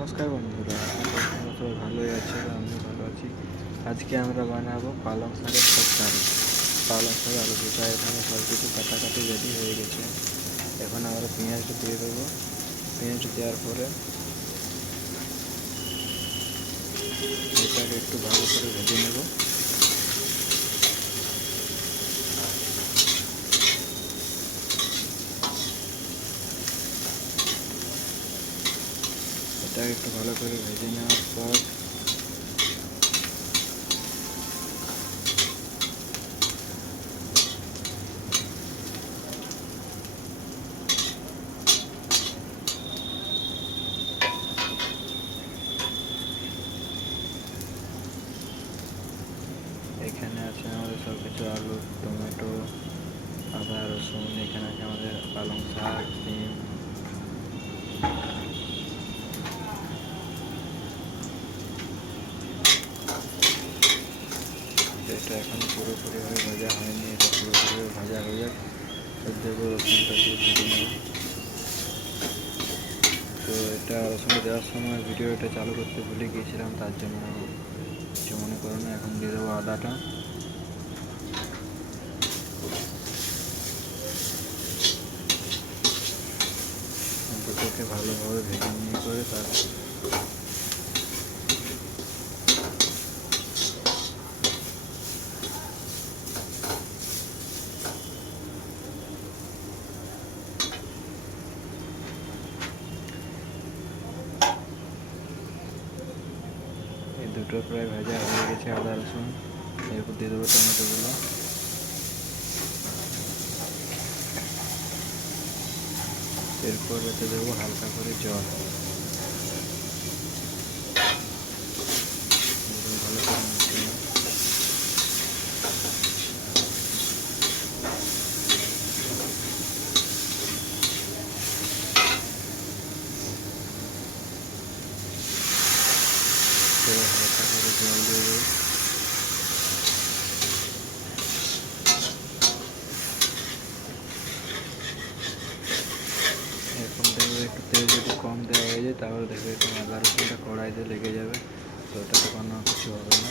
নমস্কার বন্ধুরা, আমরা সবাই ভালোই আছি। আমিও ভালো আছি। আজকে আমরা বানাবো পালং শাকের তরকারি। পালং শাক আলু ভাজা। এখানে সব কিছু কাটাকাটি রেডি হয়ে গেছে। এখন আমরা পেঁয়াজটা দিয়ে দেবো। পেঁয়াজ দেওয়ার পরে এটাকে একটু ভালো করে ভেজে নেব। এটাকে একটু ভালো করে ভেজে নেওয়ার পর এখানে আছে আমাদের সব কিছু আলু, টমেটো, আদা, রসুন। এখানে আছে আমাদের পালং শাক, ডিম। এটা এখন পুরোপুরিভাবে ভাজা হয়নি, এটা পুরোপুরিভাবে ভাজা হয়ে যাক। দেবো রসুনটা দিয়ে ভেজে নেব। তো এটা রসুনটা দেওয়ার সময় ভিডিওটা চালু করতে ভুলে গিয়েছিলাম, তার জন্য কিছু মনে করো না। এখন দিয়ে দেবো আদাটা। দুটোকে ভালোভাবে ভেজে নিয়ে করে তার এই দুটো প্রায় ভাজা হয়ে গেছে, আদা রসুন। এরপর দিয়ে দেবো টমেটোগুলো। এরপর এতে দেবো হালকা করে জল। ভালো করে মিশিয়ে নেব। হালকা করে জল দিয়ে দেবো। এরকম দেখবে একটু তেল যদি কম দেওয়া হয়ে যায়, তাহলে দেখবে একটু আদা রসুনটা কড়াইতে লেগে যাবে। তো ওটাতে কোনো কিছু হবে না।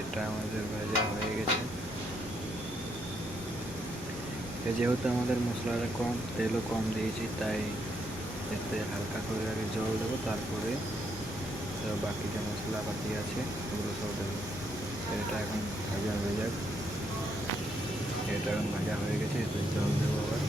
এটা আমাদের ভাজা হয়ে গেছে। যেহেতু আমাদের মশলাটা কম, তেলও কম দিয়েছি, তাই এতে হালকা করে আগে জল দেবো, তারপরে বাকি যে মশলাপাতি আছে ওগুলো সব দেবো। এটা এখন ভাজা হয়ে যাক। এটা এখন ভাজা হয়ে গেছে, তো জল দেবো আবার।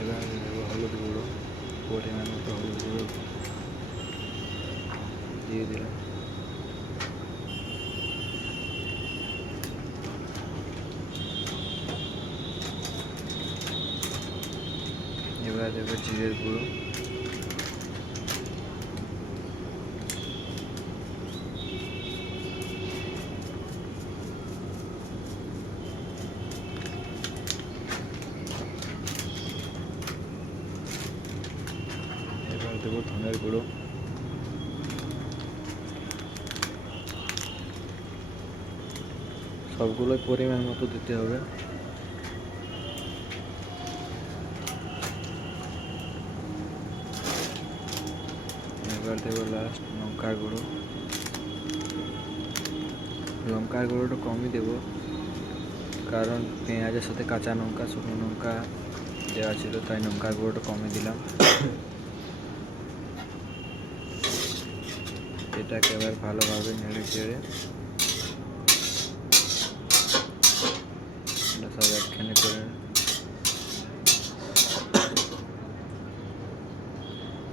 এবার দেবো হলুদ গুঁড়ো, পরিমাণ মতো হলুদ গুঁড়ো দিয়ে দিলাম। এবার দেবো জিরের গুঁড়ো। এবার দেবো ধনের গুঁড়ো। সবগুলোই পরিমাণ মতো দিতে হবে। এবার দেবো লাস্ট লঙ্কার গুঁড়ো। লঙ্কার গুঁড়োটা কমই দেবো, কারণ পেঁয়াজের সাথে কাঁচা লঙ্কা, শুকনো লঙ্কা দেওয়া ছিল, তাই লঙ্কার গুঁড়োটা কমই দিলাম। এটাকে এবার ভালোভাবে নেড়ে চেড়ে সব একখানে করে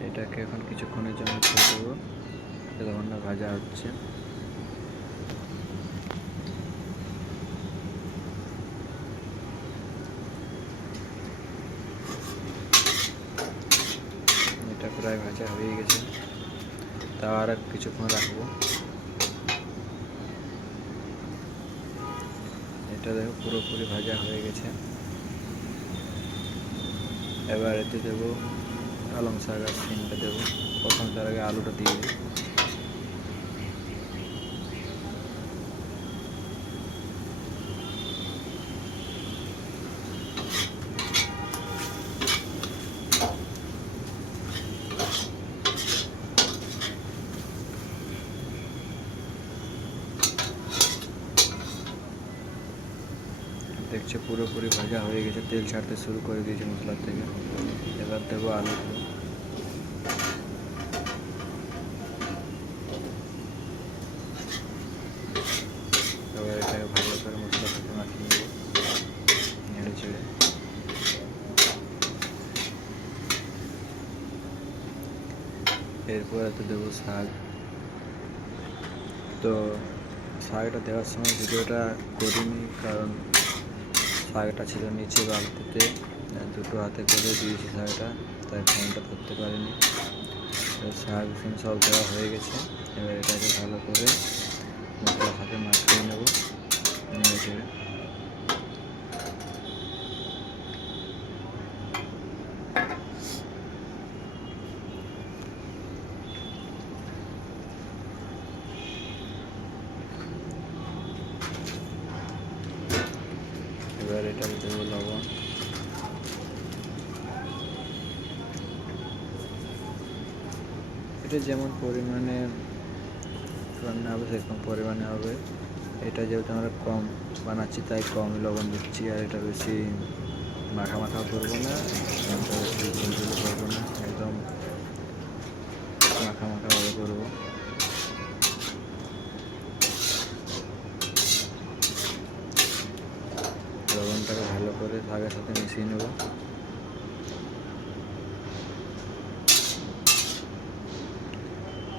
এটাকে এখন কিছুক্ষণের জন্য ছেড়ে দেবো, যতক্ষণ না ভাজা হচ্ছে। এটা প্রায় ভাজা হয়ে গেছে, তাও আর কিছুক্ষণ রাখবো। এটা দেখো পুরোপুরি ভাজা হয়ে গেছে। এবার এতে দেবো পালং শাক আর সিমটা দেবো। প্রথম তার আগে আলুটা দিয়ে দিই। দেখছে পুরোপুরি ভাজা হয়ে গেছে, তেল ছাড়তে শুরু করে দিয়েছে মশলার থেকে। এবার দেবো আলুগুলো। এবার এটাকে ভালো করে মশলার সাথে মাখিয়ে নেবো, নেড়ে চেড়ে। এরপর এতে দেবো শাক। তো শাকটা দেওয়ার সময় ভিডিওটা করিনি, কারণ শাকটা ছিল নিচে বালতিতে, দুটো হাতে করে দিয়েছি শাকটা, তাই ফোনটা ধরতে পারিনি। শাক সব দেওয়া হয়ে গেছে। এবার এটাকে ভালো করে মশলার সাথে মাখিয়ে নেব, নেড়ে চেড়ে। এবার এটাকে দেবো লবণ। এটা যেমন পরিমাণে রান্না হবে সেরকম পরিমাণে হবে। এটা যেহেতু আমরা কম বানাচ্ছি তাই কম লবণ দিচ্ছি। আর এটা বেশি মাখা মাখা করবো না, বেশি ঝুলঝুল করবো না, একদম মাখা মাখাভাবে করবো। লবণটাকে ভালো করে শাকের সাথে মিশিয়ে নেব।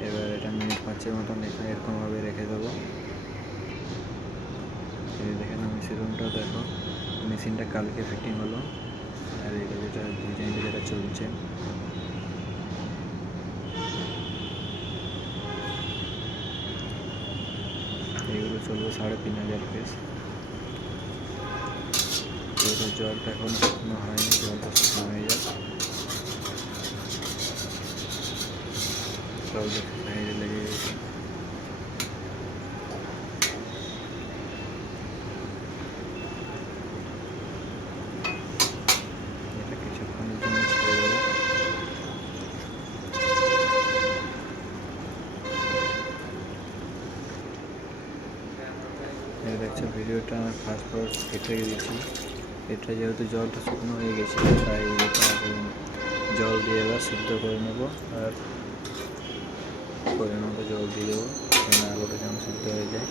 এবার এটা মিনিট 5-এর মতন এরকমভাবে রেখে দেবো। দেখে না মিশ্রণটা দেখো, মেশিনটা কালকে ফিটিং হলো। আর এটা যেটা ডিজাইনটা যেটা চলছে, এগুলো চলবে 3500 পিস। তো এটা জলটা এখন শুকনো হয়নি, জলটা শুকনো হয়ে যাক। সব সাইডে লেগে গেছে। এটা কিছুক্ষণের জন্য ছেড়ে দেবো। দেখছো ভিডিওটা আমার ফাস্ট ফরওয়ার্ড কেটে দিয়েছি। এটা যেহেতু জলটা শুকনো হয়ে গেছে, তাই এটা জল দিয়ে এবার সিদ্ধ করে নেবো। আর পরিমাণ মতো জল দিয়ে দেবো, যেন আলুটা যেন সিদ্ধ হয়ে যায়।